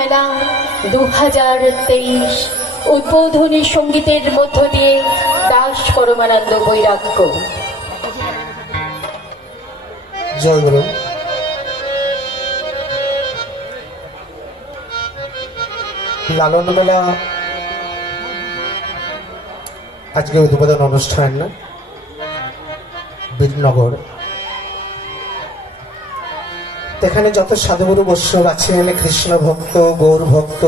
মেলা দু হাজার তেইশ উদ্বোধনী সঙ্গীতের মধ্য দিয়ে দাস পরমানন্দ বৈরাগ্য। লালন মেলা আজকে উদ্বোধন অনুষ্ঠান বীরনগর। এখানে যত সাধুগুরু বৈষ্ণব আছেন কৃষ্ণ ভক্ত, গৌর ভক্ত,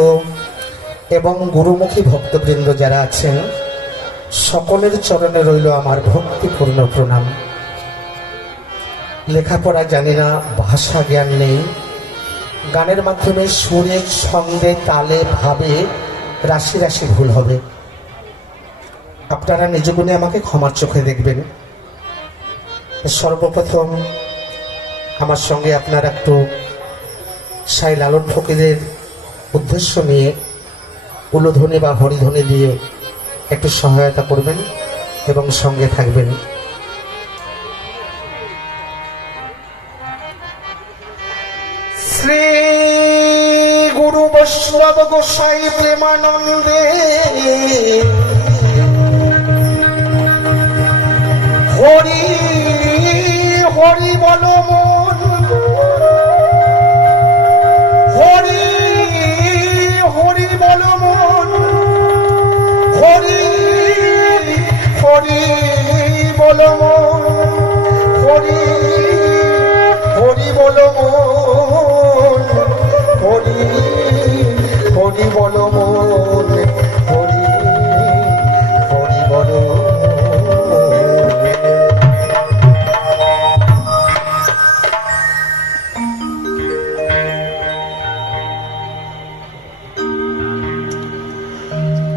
এবং গুরুমুখী ভক্তবৃন্দ যারা আছেন, সকলের চরণে রইল আমার ভক্তিপূর্ণ প্রণাম। লেখাপড়া জানি না, ভাষা জ্ঞান নেই। গানের মাধ্যমে সুরে, ছন্দে, তালে, ভাবে রাশি রাশি ভুল হবে। আপনারা নিজ গুণে আমাকে ক্ষমার চোখে দেখবেন। সর্বপ্রথম আমার সঙ্গে আপনারা একটু সাই লালন ফকিরের উদ্দেশ্য নিয়ে উলোধ্বনি বা হরিধ্বনি দিয়ে একটু সহায়তা করবেন এবং সঙ্গে থাকবেন। শ্রী গুরু বৈষ্ণব গোসাই প্রেমানন্দে হরি হরি বল হরি বল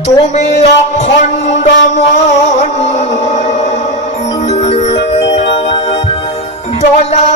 তুমি অখণ্ড মন ডলা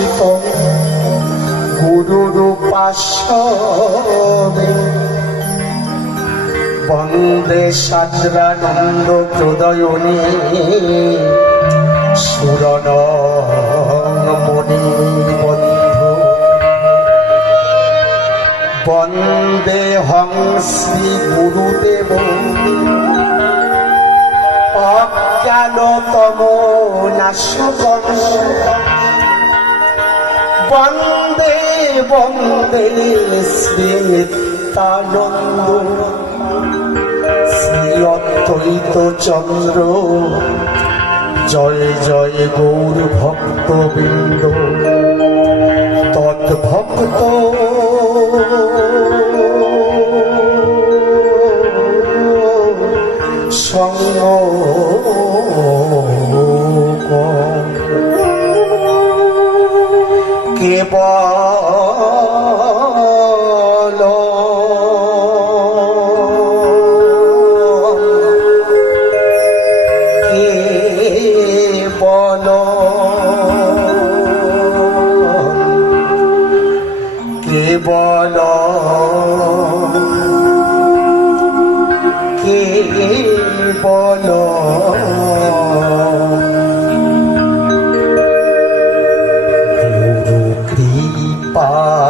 ভূষিত গুরুরূপাসবে বন্দে সাদ্রানন্দ প্রদয়নে সুরন মণি বন্ধু বন্দে হং শ্রী গুরুদেব অজ্ঞানতম নাশকন বন্দে বন্দে শ্রী নিত্যানন্দ শ্রী অদ্বৈত চন্দ্র জয় জয় গৌর ভক্তবৃন্দ। তদ্ভক্ত। সঙ্গ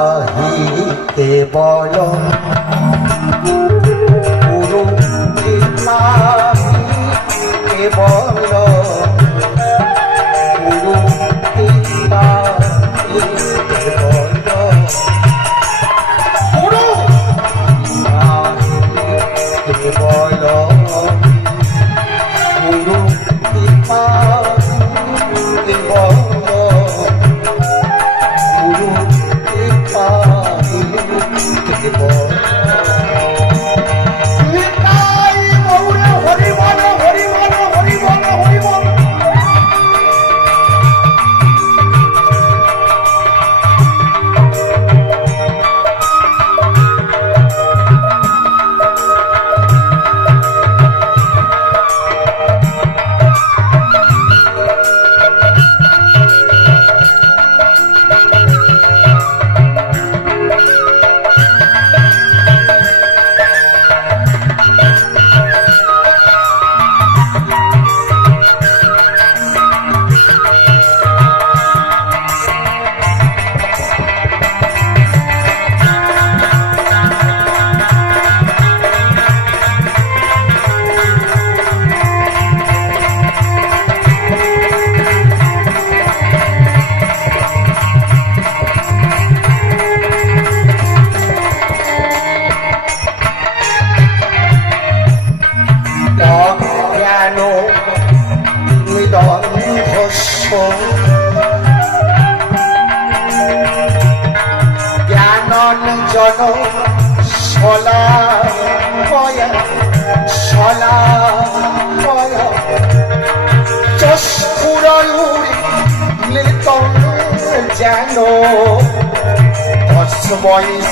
কৃপাহিতে বল।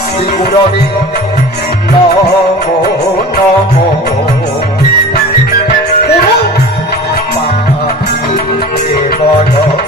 শ্রী গুরবে নম। নম কেবল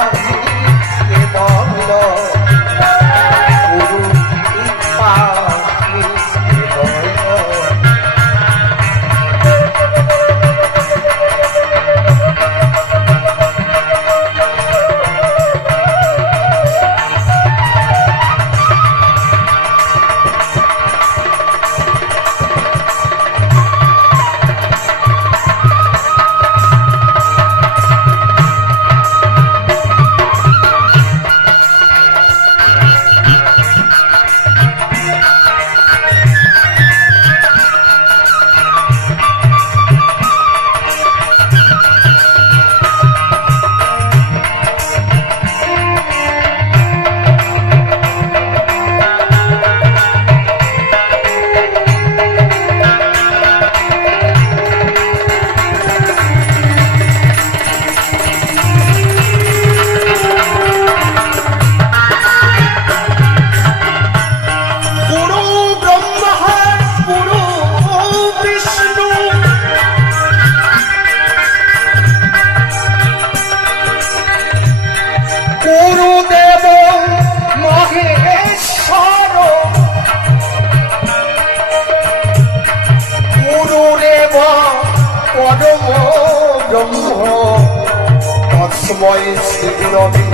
বিস্ময় শিবিরণে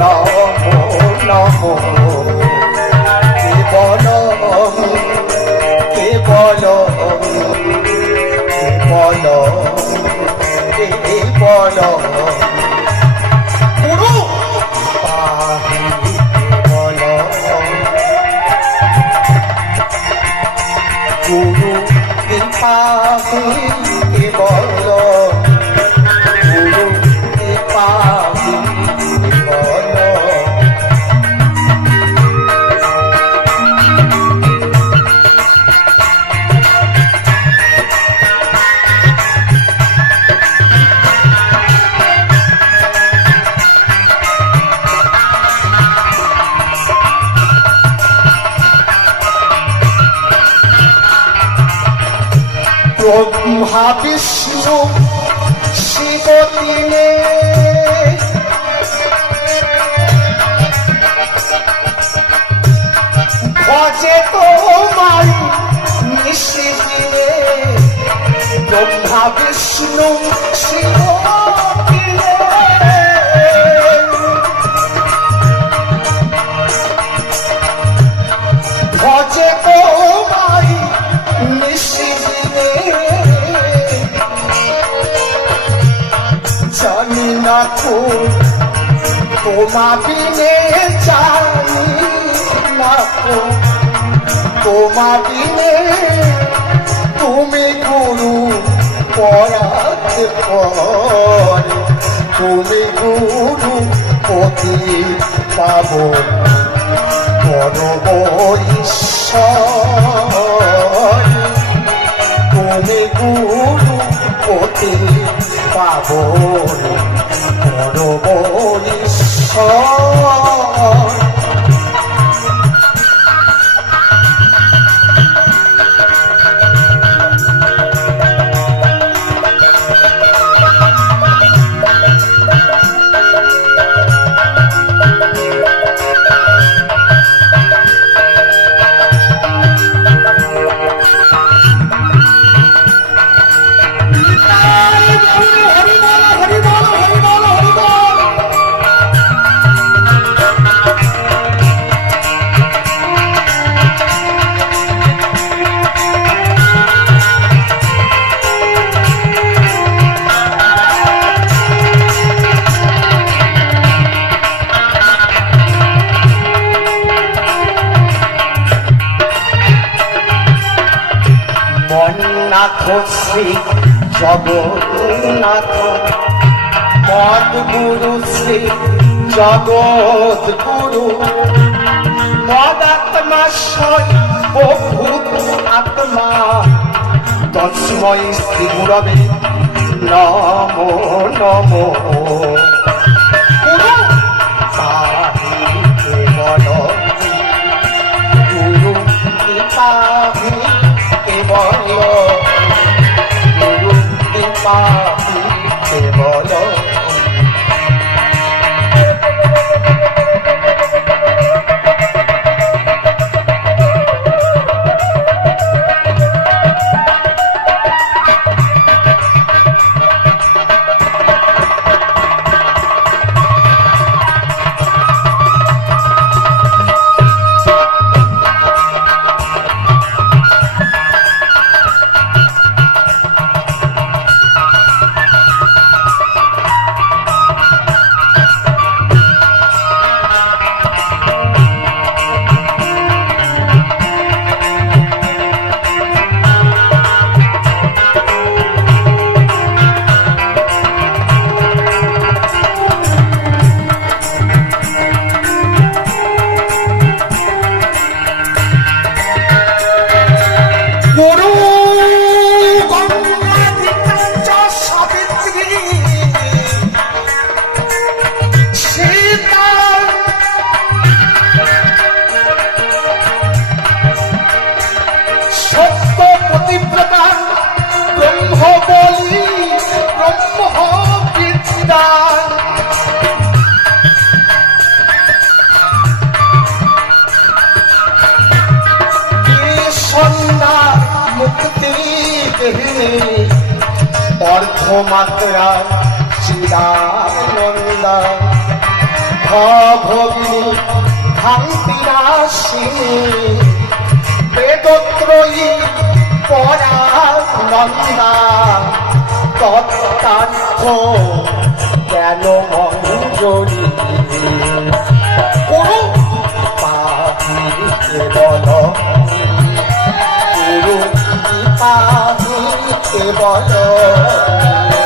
নাম নাম কেবল কেবল কেবল কেবল তোমা বিনে জানি না তো তুমি গুরু পরাতে পর। তুমি গুরু পতি পরম ঈশ্বর। তুমি গুরু পতি পাবন জগন্নাথ মদ গুরু শ্রী জগৎ গুরু মদাত্মা সয় ভূত আত্মা তৎসময় শ্রী গুরবে নম নম। অর্ধমাত্রা চিদানন্দা, ভগিনী ভান্তি রাশিনী বেদত্রয়ী পরানন্দা তত্তার্থ কেন মঞ্জরি করু পাখিকে বল গুরু পাখিকে বল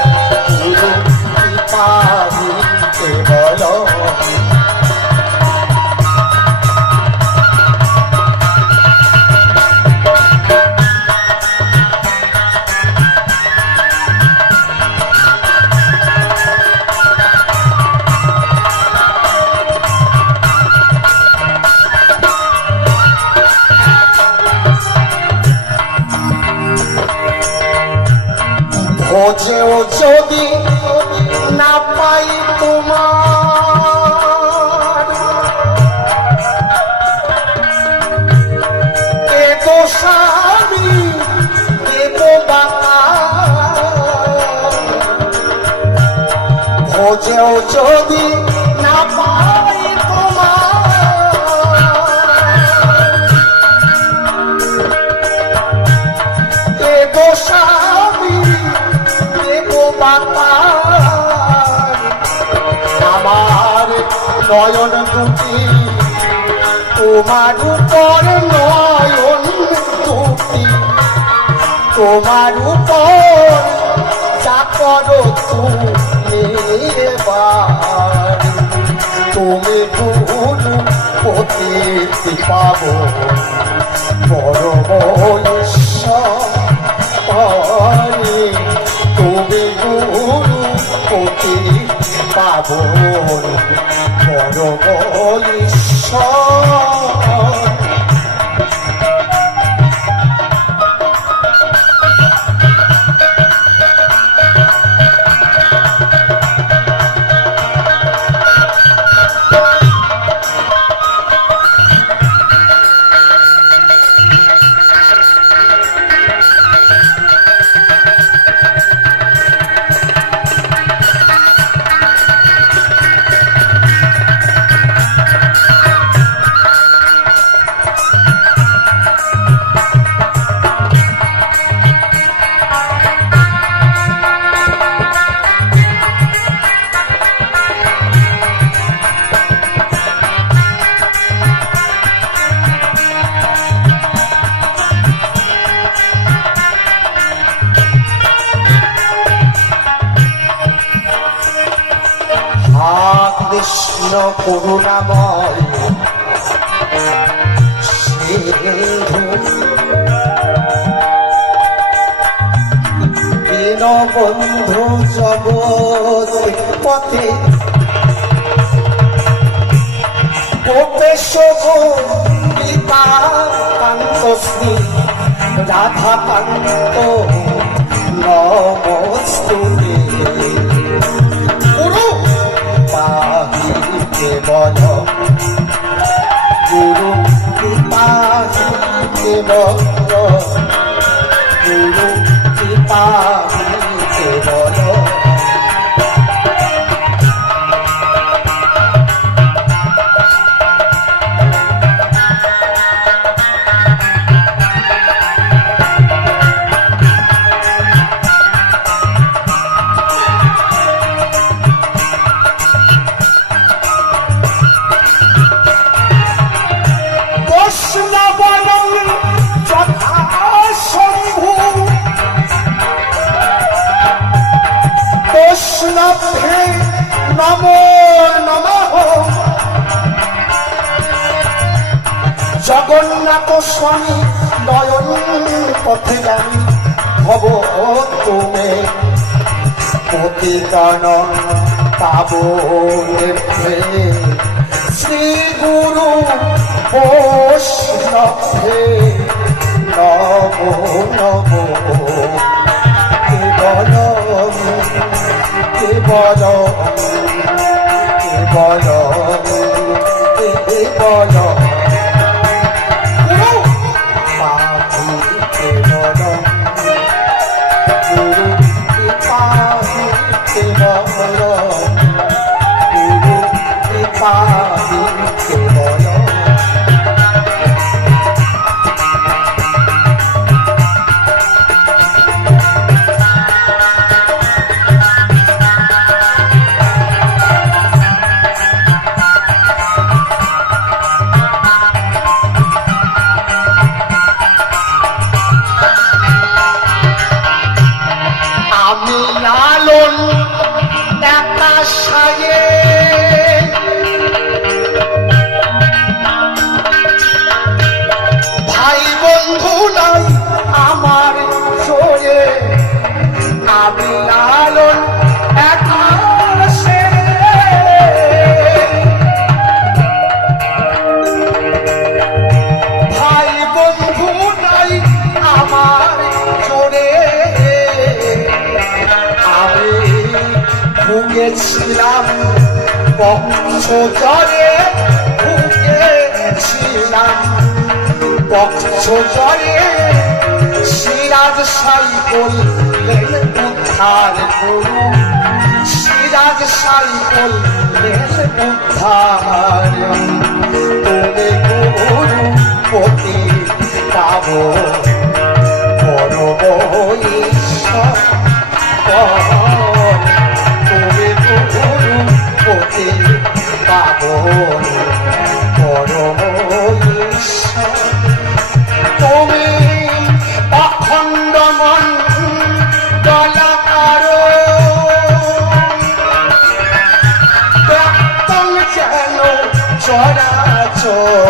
যদি না পাই তোমার। স্বামী দেবো আমার নয়ন দুটি, তোমার উপর নয়ন দুটি, তোমার উপর যা করো তুমি। এবার তুমি গুরু পতি পাবো। বড় রাধা কান্ত নমস্তুতে। গুরু পাহিতে বল। গুরু পাহিতে বল। গুরু পাহিতে নমো নমঃ। জগন্নাথ স্বামী নয়ন পথে জানি ভব তুমি পতিতন পাবনে শ্রী গুরু বৈষ্ণবে। নম নম। কেবল কেবল কেবল কেবল মন বক্ষ জরে সিরাজ সাই বললেন উদ্ধার করু সিরাজ সাই বললেন উদ্ধার। তুমি গুরু পতি পাবো। ঈশ্বর পতি পাবো পরম তুমি অখণ্ড মন দলাকার চরাচর